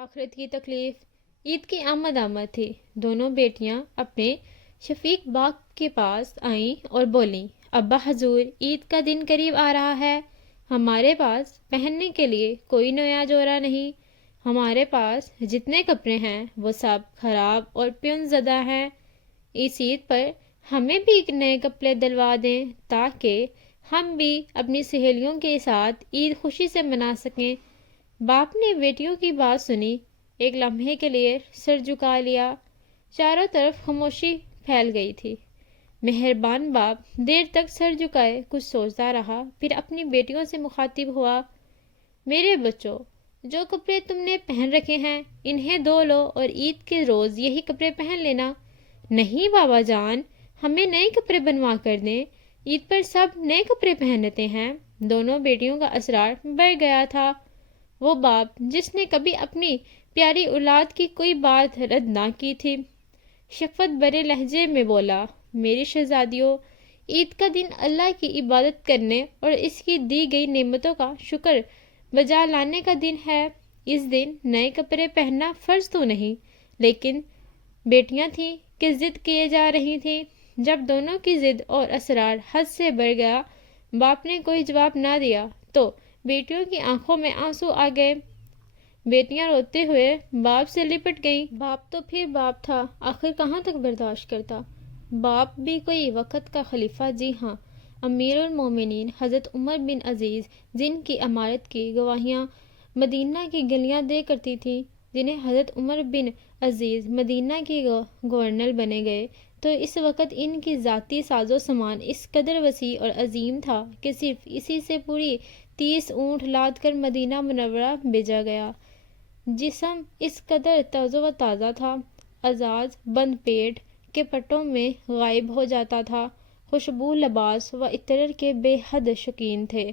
آخرت کی تکلیف۔ عید کی آمد تھی۔ دونوں بیٹیاں اپنے شفیق باپ کے پاس آئیں اور بولیں، ابا حضور، عید کا دن قریب آ رہا ہے، ہمارے پاس پہننے کے لیے کوئی نیا جوڑا نہیں، ہمارے پاس جتنے کپڑے ہیں وہ سب خراب اور پیون زدہ ہیں، اس عید پر ہمیں بھی نئے کپڑے دلوا دیں تاکہ ہم بھی اپنی سہیلیوں کے ساتھ عید خوشی سے منا سکیں۔ باپ نے بیٹیوں کی بات سنی، ایک لمحے کے لیے سر جھکا لیا۔ چاروں طرف خاموشی پھیل گئی تھی۔ مہربان باپ دیر تک سر جھکائے کچھ سوچتا رہا، پھر اپنی بیٹیوں سے مخاطب ہوا، میرے بچوں، جو کپڑے تم نے پہن رکھے ہیں انہیں دھو لو اور عید کے روز یہی کپڑے پہن لینا۔ نہیں بابا جان، ہمیں نئے کپڑے بنوا کر دیں، عید پر سب نئے کپڑے پہنتے ہیں۔ دونوں بیٹیوں کا اصرار بڑھ گیا تھا۔ وہ باپ جس نے کبھی اپنی پیاری اولاد کی کوئی بات رد نہ کی تھی، شفقت بھرے لہجے میں بولا، میری شہزادیوں، عید کا دن اللہ کی عبادت کرنے اور اس کی دی گئی نعمتوں کا شکر بجا لانے کا دن ہے۔ اس دن نئے کپڑے پہننا فرض تو نہیں، لیکن بیٹیاں تھیں کہ ضد کیے جا رہی تھیں۔ جب دونوں کی ضد اور اصرار حد سے بڑھ گیا، باپ نے کوئی جواب نہ دیا تو بیٹیوں کی آنکھوں میں آنسو آ گئے۔ بیٹیاں روتے ہوئے باپ سے لپٹ گئیں۔ باپ تو پھر باپ تھا، آخر کہاں تک برداشت کرتا۔ باپ بھی کوئی وقت کا خلیفہ، جی ہاں، امیر المومنین حضرت عمر بن عزیز، جن کی امارت کی گواہیاں مدینہ کی گلیاں دے کرتی تھیں۔ جنہیں حضرت عمر بن عزیز مدینہ کے گورنر بنے گئے تو اس وقت ان کی ذاتی ساز و سامان اس قدر وسیع اور عظیم تھا کہ صرف اسی سے پوری 30 اونٹ لاد کر مدینہ منورہ بھیجا گیا۔ جسم اس قدر تر و تازہ تھا، اعزاز بند پیٹ کے پٹوں میں غائب ہو جاتا تھا۔ خوشبو، لباس و عطر کے بے حد شوقین تھے۔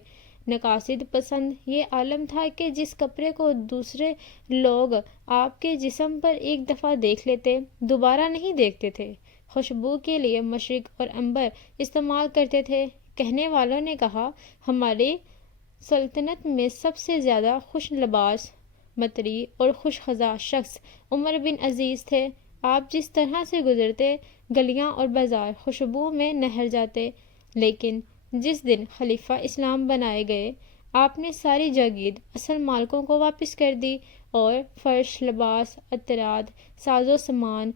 نقاصد پسند یہ عالم تھا کہ جس کپڑے کو دوسرے لوگ آپ کے جسم پر ایک دفعہ دیکھ لیتے، دوبارہ نہیں دیکھتے تھے۔ خوشبو کے لیے مشک اور عنبر استعمال کرتے تھے۔ کہنے والوں نے کہا، ہماری سلطنت میں سب سے زیادہ خوش لباس، مطری اور خوش خزاں شخص عمر بن عزیز تھے۔ آپ جس طرح سے گزرتے، گلیاں اور بازار خوشبو میں نہر جاتے۔ لیکن جس دن خلیفہ اسلام بنائے گئے، آپ نے ساری جاگیر اصل مالکوں کو واپس کر دی اور فرش، لباس، عطرات، ساز و سامان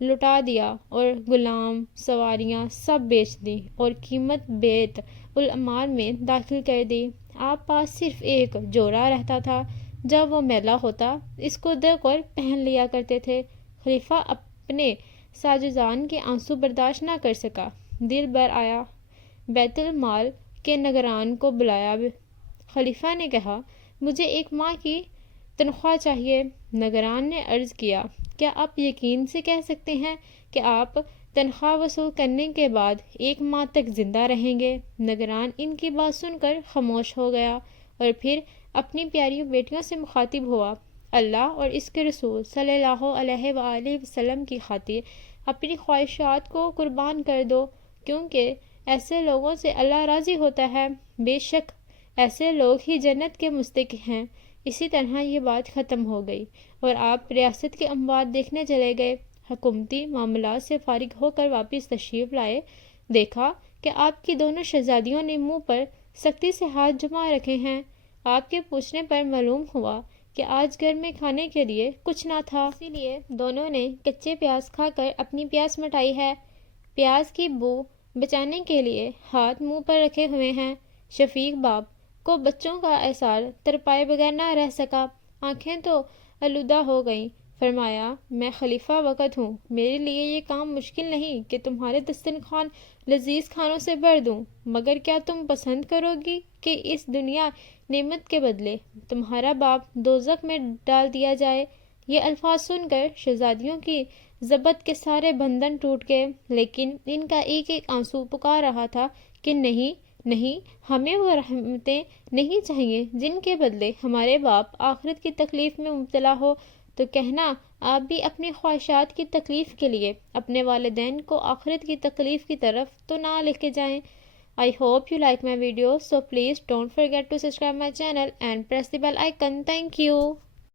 لٹا دیا اور غلام، سواریاں سب بیچ دیں اور قیمت بیت العمال میں داخل کر دی۔ آپ پاس صرف ایک جوڑا رہتا تھا، جب وہ میلا ہوتا اس کو دھو کر پہن لیا کرتے تھے۔ خلیفہ اپنے ساجدان کے آنسو برداشت نہ کر سکا، دل بھر آیا، بیت المال کے نگران کو بلایا۔ خلیفہ نے کہا، مجھے ایک ماہ کی تنخواہ چاہیے۔ نگران نے عرض کیا، کیا آپ یقین سے کہہ سکتے ہیں کہ آپ تنخواہ وصول کرنے کے بعد ایک ماہ تک زندہ رہیں گے؟ نگران ان کی بات سن کر خاموش ہو گیا اور پھر اپنی پیاری بیٹیوں سے مخاطب ہوا، اللہ اور اس کے رسول صلی اللہ علیہ وآلہ وسلم کی خاطر اپنی خواہشات کو قربان کر دو، کیونکہ ایسے لوگوں سے اللہ راضی ہوتا ہے، بے شک ایسے لوگ ہی جنت کے مستحق ہیں۔ اسی طرح یہ بات ختم ہو گئی اور آپ ریاست کے اموار دیکھنے چلے گئے۔ حکومتی معاملات سے فارغ ہو کر واپس تشریف لائے، دیکھا کہ آپ کی دونوں شہزادیوں نے منہ پر سختی سے ہاتھ جما رکھے ہیں۔ آپ کے پوچھنے پر معلوم ہوا کہ آج گھر میں کھانے کے لیے کچھ نہ تھا، اسی لیے دونوں نے کچے پیاز کھا کر اپنی پیاس مٹائی ہے۔ پیاز کی بو بچانے کے لیے ہاتھ منہ پر رکھے ہوئے ہیں۔ شفیق باپ کو بچوں کا احسار تڑپائے بغیر نہ رہ سکا، آنکھیں تو آلودہ ہو گئیں۔ فرمایا، میں خلیفہ وقت ہوں، میرے لیے یہ کام مشکل نہیں کہ تمہارے دسترخوان لذیذ کھانوں سے بھر دوں، مگر کیا تم پسند کرو گی کہ اس دنیا نعمت کے بدلے تمہارا باپ دوزخ میں ڈال دیا جائے؟ یہ الفاظ سن کر شہزادیوں کی ضبط کے سارے بندھن ٹوٹ گئے، لیکن ان کا ایک ایک آنسو پکار رہا تھا کہ نہیں نہیں، ہمیں وہ رحمتیں نہیں چاہیے جن کے بدلے ہمارے باپ آخرت کی تکلیف میں مبتلا ہو۔ تو کہنا، آپ بھی اپنی خواہشات کی تکلیف کے لیے اپنے والدین کو آخرت کی تکلیف کی طرف تو نہ لے کے جائیں۔ I hope you like my video, so please don't forget to subscribe my channel and press the bell icon. Thank you.